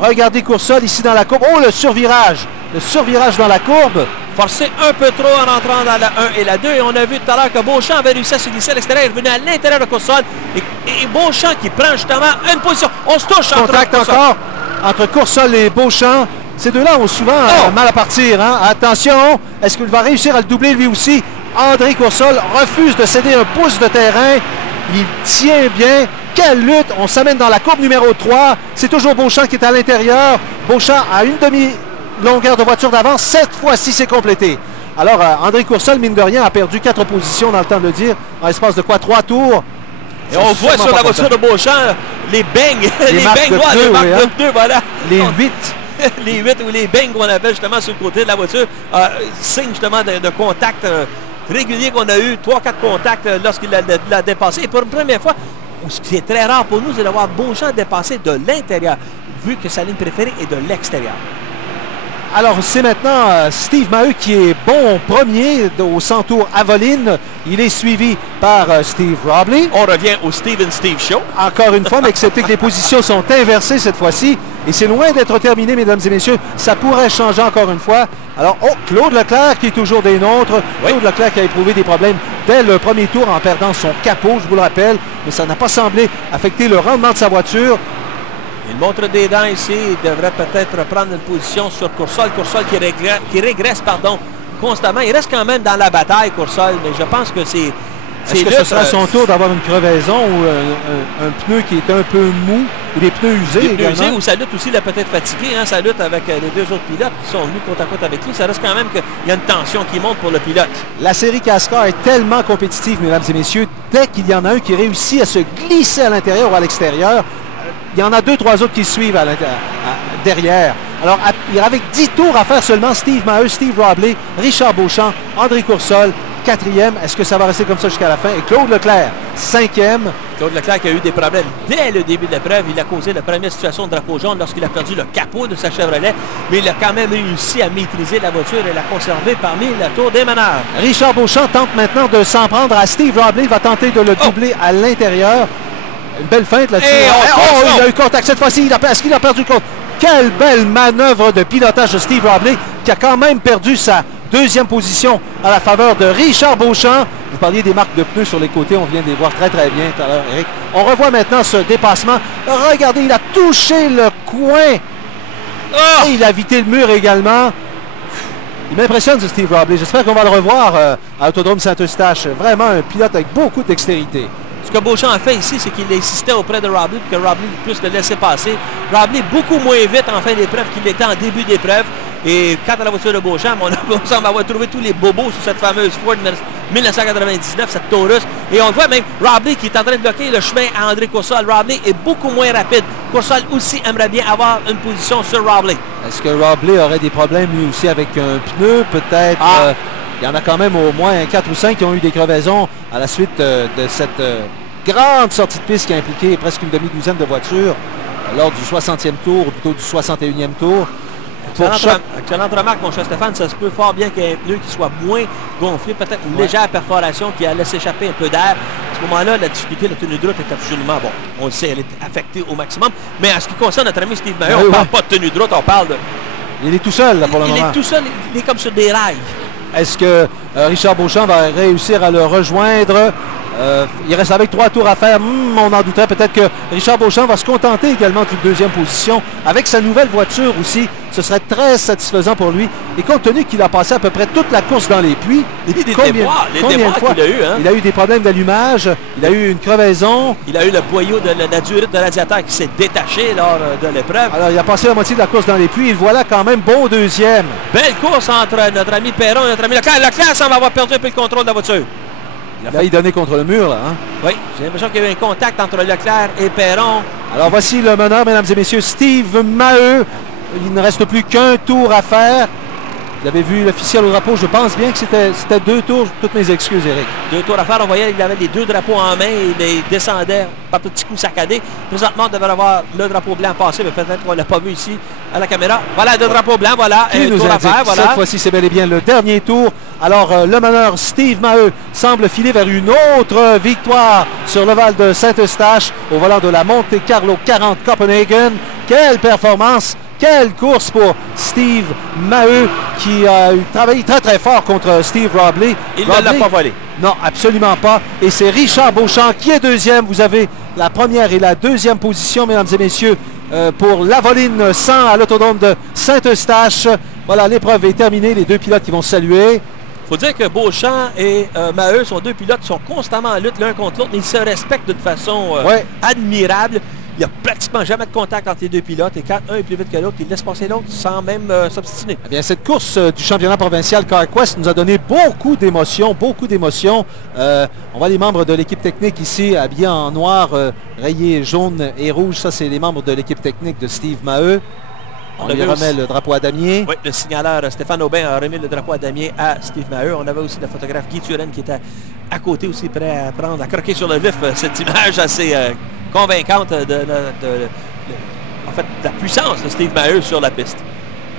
Regardez Coursol ici dans la courbe. Oh, le survirage. Le survirage dans la courbe. Forcé un peu trop en entrant dans la 1 et la 2. Et on a vu tout à l'heure que Beauchamp avait réussi à se glisser à l'extérieur. Il est venu à l'intérieur de Coursol. Et Beauchamp qui prend justement une position. On se touche contact encore entre Coursol et Beauchamp. Ces deux-là ont souvent mal à partir. Hein? Attention, est-ce qu'il va réussir à le doubler lui aussi? André Coursol refuse de céder un pouce de terrain. Il tient bien. Quelle lutte! On s'amène dans la courbe numéro 3. C'est toujours Beauchamp qui est à l'intérieur. Beauchamp a une demi-longueur de voiture d'avance. Cette fois-ci, c'est complété. Alors, André Coursol, mine de rien, a perdu 4 positions, dans le temps de le dire, en l'espace de quoi? 3 tours. Et on voit sur la voiture de Beauchamp les bangs. Les marques de pneus, voilà. Les 8. Les 8 ou les bangs qu'on appelle justement sur le côté de la voiture. Signe justement de contact régulier qu'on a eu. 3-4 contacts lorsqu'il l'a dépassé. Et pour une première fois, ce qui est très rare pour nous, c'est d'avoir Beauchamp dépasser de l'intérieur, vu que sa ligne préférée est de l'extérieur. Alors, c'est maintenant Steve Maheu qui est bon premier au centaure Aveline. Il est suivi par Steve Robley. On revient au Steve Show. Encore une fois, mais excepté que les positions sont inversées cette fois-ci. Et c'est loin d'être terminé, mesdames et messieurs. Ça pourrait changer encore une fois. Alors, Claude Leclerc qui est toujours des nôtres. Oui. Claude Leclerc qui a éprouvé des problèmes dès le premier tour en perdant son capot, je vous le rappelle. Mais ça n'a pas semblé affecter le rendement de sa voiture. Il montre des dents ici. Il devrait peut-être prendre une position sur Coursol. Coursol qui régresse constamment. Il reste quand même dans la bataille, Coursol, mais je pense que c'est... Est-ce que ce sera son tour d'avoir une crevaison ou un pneu qui est un peu mou ou des pneus usés également? Usés, ou sa lutte aussi, il a peut-être fatigué. Hein, sa lutte avec les deux autres pilotes qui sont venus côte à côte avec lui. Ça reste quand même qu'il y a une tension qui monte pour le pilote. La série CASCAR est tellement compétitive, mesdames et messieurs. Dès qu'il y en a un qui réussit à se glisser à l'intérieur ou à l'extérieur, il y en a 2-3 autres qui suivent derrière. Alors, avec 10 tours à faire seulement, Steve Maheu, Steve Robley, Richard Beauchamp, André Coursol, 4e. Est-ce que ça va rester comme ça jusqu'à la fin? Et Claude Leclerc, 5e. Claude Leclerc qui a eu des problèmes dès le début de l'épreuve. Il a causé la première situation de drapeau jaune lorsqu'il a perdu le capot de sa Chevrolet. Mais il a quand même réussi à maîtriser la voiture et la conserver parmi la tour des meneurs. Richard Beauchamp tente maintenant de s'en prendre à Steve Robley. Il va tenter de le doubler à l'intérieur. Une belle feinte là-dessus. Il a eu contact cette fois-ci. Est-ce qu'il a perdu le compte? Quelle belle manœuvre de pilotage de Steve Robley qui a quand même perdu sa deuxième position à la faveur de Richard Beauchamp. Vous parliez des marques de pneus sur les côtés. On vient de les voir très très bien tout à l'heure, Eric. On revoit maintenant ce dépassement. Regardez, il a touché le coin. Et il a évité le mur également. Il m'impressionne ce Steve Robley. J'espère qu'on va le revoir à l'Autodrome Saint-Eustache. Vraiment un pilote avec beaucoup de dextérité. Ce que Beauchamp a fait ici, c'est qu'il insistait auprès de Robley pour que Robley puisse le laisser passer. Robley beaucoup moins vite en fin d'épreuve qu'il était en début d'épreuve. Et quant à la voiture de Beauchamp, on semble avoir trouvé tous les bobos sur cette fameuse Ford 1999, cette Taurus. Et on voit même Robley qui est en train de bloquer le chemin à André Coursol. Robley est beaucoup moins rapide. Coursol aussi aimerait bien avoir une position sur Robley. Est-ce que Robley aurait des problèmes lui aussi avec un pneu? Peut-être. Il y en a quand même au moins 4 ou 5 qui ont eu des crevaisons à la suite de cette grande sortie de piste qui a impliqué presque une demi-douzaine de voitures lors du 60e tour, ou plutôt du 61e tour. Excellente remarque, mon cher Stéphane. Ça se peut fort bien qu'il y ait un pneu qui soit moins gonflé, peut-être une légère perforation qui a laissé échapper un peu d'air. À ce moment-là, la difficulté de la tenue de route est absolument, bon, on le sait, elle est affectée au maximum. Mais en ce qui concerne notre ami Steve Maheu, on ne parle pas de tenue de route, on parle de... Il est tout seul, là, pour le moment. Il est tout seul, il est comme sur des rails. Est-ce que Richard Beauchamp va réussir à le rejoindre? Il reste avec 3 tours à faire. On en douterait. Peut-être que Richard Beauchamp va se contenter également d'une deuxième position. Avec sa nouvelle voiture aussi, ce serait très satisfaisant pour lui. Et compte tenu qu'il a passé à peu près toute la course dans les puits, combien de fois qu'il a eu, hein? Il a eu des problèmes d'allumage, il a eu une crevaison. Il a eu le boyau de la durite de radiateur qui s'est détaché lors de l'épreuve. Alors, il a passé la moitié de la course dans les puits. Et voilà quand même bon deuxième. Belle course entre notre ami Perron et notre ami Leclerc. Leclerc semble avoir perdu un peu le contrôle de la voiture. Il a failli donner contre le mur, là. Hein? Oui, j'ai l'impression qu'il y a eu un contact entre Leclerc et Perron. Alors, voici le meneur, mesdames et messieurs, Steve Maheu. Il ne reste plus qu'un tour à faire. Vous avez vu l'officiel au drapeau, je pense bien que c'était 2 tours. Toutes mes excuses, Éric. 2 tours à faire, on voyait qu'il avait les 2 drapeaux en main. Il descendait par petits coups saccadés. Présentement, on devait avoir le drapeau blanc passé, mais peut-être qu'on ne l'a pas vu ici à la caméra. Voilà, 2 drapeaux blancs, voilà. Qui nous indique voilà. Cette fois-ci, c'est bel et bien le dernier tour. Alors, le meneur Steve Maheu semble filer vers une autre victoire sur l'Oval de Saint-Eustache au volant de la Monte Carlo 40 Copenhagen. Quelle performance! Quelle course pour Steve Maheu qui a travaillé très très fort contre Steve Robley. Il ne l'a pas volé. Non, absolument pas. Et c'est Richard Beauchamp qui est deuxième. Vous avez la première et la deuxième position, mesdames et messieurs, pour l'Avoline 100 à l'autodrome de Saint-Eustache. Voilà, l'épreuve est terminée. Les 2 pilotes qui vont se saluer. Il faut dire que Beauchamp et Maheu sont 2 pilotes qui sont constamment en lutte l'un contre l'autre. Ils se respectent de façon admirable. Il n'y a pratiquement jamais de contact entre les 2 pilotes. Et quand un est plus vite que l'autre, il laisse passer l'autre sans même s'obstiner. Eh bien, cette course du championnat provincial CarQuest nous a donné beaucoup d'émotions, beaucoup d'émotions. On voit les membres de l'équipe technique ici, habillés en noir, rayés jaune et rouge. Ça, c'est les membres de l'équipe technique de Steve Maheu. On lui remet le drapeau à damier. Oui, le signaleur Stéphane Aubin a remis le drapeau à damier à Steve Maheu. On avait aussi le photographe Guy Turenne qui était à côté aussi, prêt à prendre, à croquer sur le vif cette image assez convaincante de la puissance de Steve Maheu sur la piste.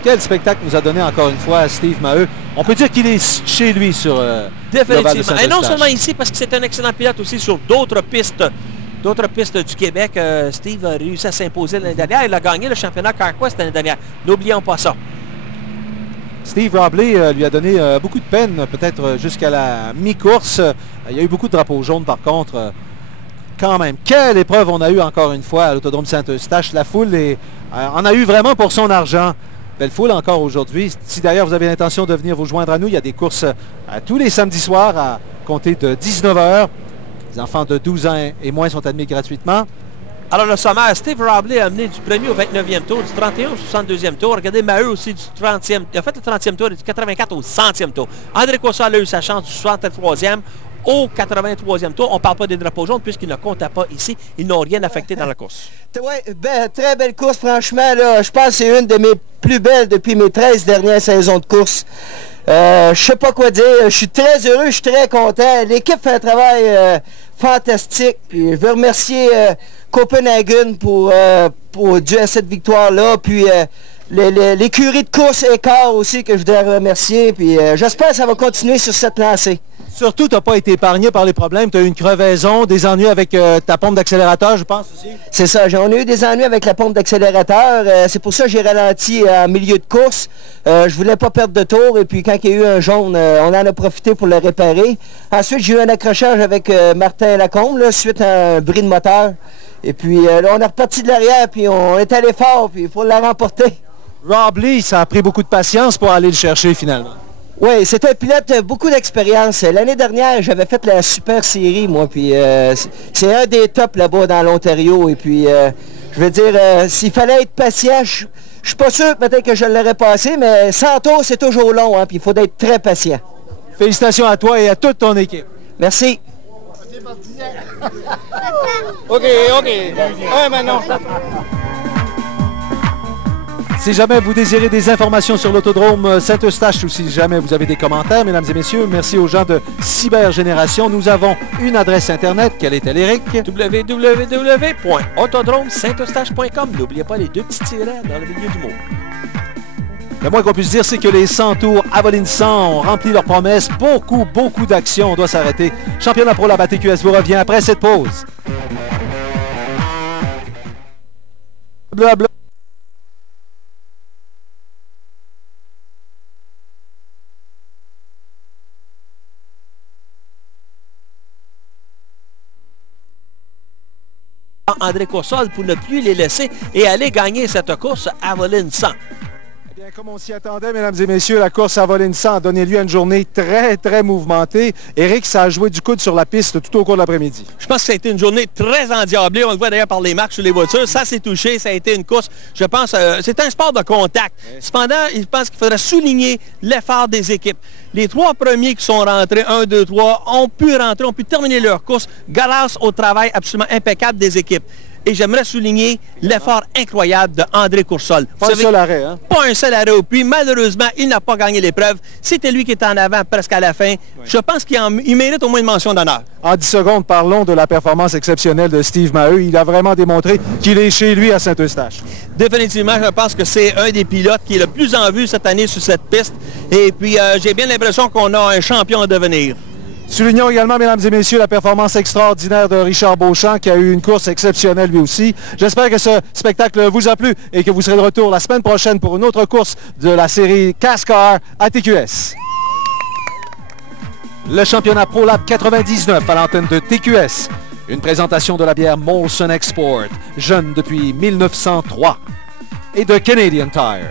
Quel spectacle nous a donné encore une fois Steve Maheu. On peut dire qu'il est chez lui sur définitivement. Et non seulement ici, parce que c'est un excellent pilote aussi sur d'autres pistes. D'autres pistes du Québec, Steve a réussi à s'imposer l'année dernière. Il a gagné le championnat CarQuest l'année dernière. N'oublions pas ça. Steve Robley lui a donné beaucoup de peine, peut-être jusqu'à la mi-course. Il y a eu beaucoup de drapeaux jaunes par contre. Quand même, quelle épreuve on a eu encore une fois à l'autodrome Saint-Eustache. La foule en a eu vraiment pour son argent. Belle foule encore aujourd'hui. Si d'ailleurs vous avez l'intention de venir vous joindre à nous, il y a des courses tous les samedis soirs à compter de 19h. Les enfants de 12 ans et moins sont admis gratuitement. Alors le sommaire, Steve Robley a amené du 1er au 29e tour, du 31 au 62e tour. Regardez Maheu aussi du 30e. Il a fait le 30e tour et du 84 au 100e tour. André Coursol a eu sa chance du 63e au 83e tour. On ne parle pas des drapeaux jaunes puisqu'ils ne comptaient pas ici. Ils n'ont rien affecté dans la course. Oui, très belle course, franchement. Là, je pense que c'est une de mes plus belles depuis mes 13 dernières saisons de course. Je sais pas quoi dire. Je suis très heureux, je suis très content. L'équipe fait un travail fantastique. Puis je veux remercier Copenhagen pour dû à cette victoire-là. Puis l'écurie de course Écart aussi que je voudrais remercier. Puis j'espère que ça va continuer sur cette lancée. Surtout, tu n'as pas été épargné par les problèmes. Tu as eu une crevaison, des ennuis avec ta pompe d'accélérateur, je pense aussi. C'est ça. On a eu des ennuis avec la pompe d'accélérateur. C'est pour ça que j'ai ralenti en milieu de course. Je voulais pas perdre de tour. Et puis, quand il y a eu un jaune, on en a profité pour le réparer. Ensuite, j'ai eu un accrochage avec Martin Lacombe, là, suite à un bris de moteur. Et puis, là, on est reparti de l'arrière, puis on est allé fort, puis il faut la remporter. Robley, ça a pris beaucoup de patience pour aller le chercher, finalement. Oui, c'est un pilote beaucoup d'expérience. L'année dernière, j'avais fait la Super Série, moi, puis c'est un des tops là-bas dans l'Ontario. Et puis, je veux dire, s'il fallait être patient, je suis pas sûr peut-être que je l'aurais passé, mais 100 tours, c'est toujours long, hein, puis il faut être très patient. Félicitations à toi et à toute ton équipe. Merci. OK. Maintenant. Si jamais vous désirez des informations sur l'autodrome Saint-Eustache ou si jamais vous avez des commentaires, mesdames et messieurs, merci aux gens de Cybergénération. Nous avons une adresse Internet. Quelle est-elle, Éric? www.autodromesainteustache.com. N'oubliez pas les deux petits tirets dans le milieu du mot. Le moins qu'on puisse dire, c'est que les 100 tours Avoline 100 ont rempli leurs promesses. Beaucoup d'actions. On doit s'arrêter. Championnat Pro Lab TQS vous revient après cette pause. Blabla. André Coursol pour ne plus les laisser et aller gagner cette course à Avoline 100. Eh bien, comme on s'y attendait, mesdames et messieurs, la course à Avoline 100 a donné lieu à une journée très mouvementée. Éric, ça a joué du coude sur la piste tout au cours de l'après-midi. Je pense que ça a été une journée très endiablée. On le voit d'ailleurs par les marques sur les voitures. Ça s'est touché. Ça a été une course, je pense, c'est un sport de contact. Cependant, je pense qu'il faudrait souligner l'effort des équipes. Les trois premiers qui sont rentrés, 1, 2, 3, ont pu terminer leur course grâce au travail absolument impeccable des équipes. Et j'aimerais souligner l'effort incroyable de André Coursol. Pas un seul arrêt, hein? Pas un seul arrêt au puits. Malheureusement, il n'a pas gagné l'épreuve. C'était lui qui était en avant presque à la fin. Oui. Je pense qu'il mérite au moins une mention d'honneur. En 10 secondes, parlons de la performance exceptionnelle de Steve Maheu. Il a vraiment démontré qu'il est chez lui à Saint-Eustache. Définitivement, je pense que c'est un des pilotes qui est le plus en vue cette année sur cette piste. Et puis, j'ai bien l'impression qu'on a un champion à devenir. Soulignons également, mesdames et messieurs, la performance extraordinaire de Richard Beauchamp qui a eu une course exceptionnelle lui aussi. J'espère que ce spectacle vous a plu et que vous serez de retour la semaine prochaine pour une autre course de la série CASCAR à TQS. Le championnat Pro Lab 99 à l'antenne de TQS. Une présentation de la bière Molson Export, jeune depuis 1903, et de Canadian Tire.